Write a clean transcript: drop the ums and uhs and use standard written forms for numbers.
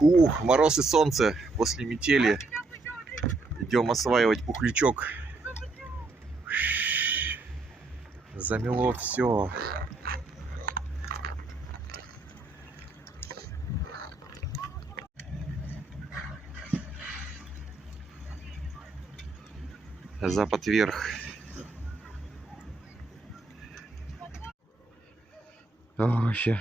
Ух, мороз и солнце после метели. Идем осваивать пухлячок. Замело все. Запад вверх. О, вообще.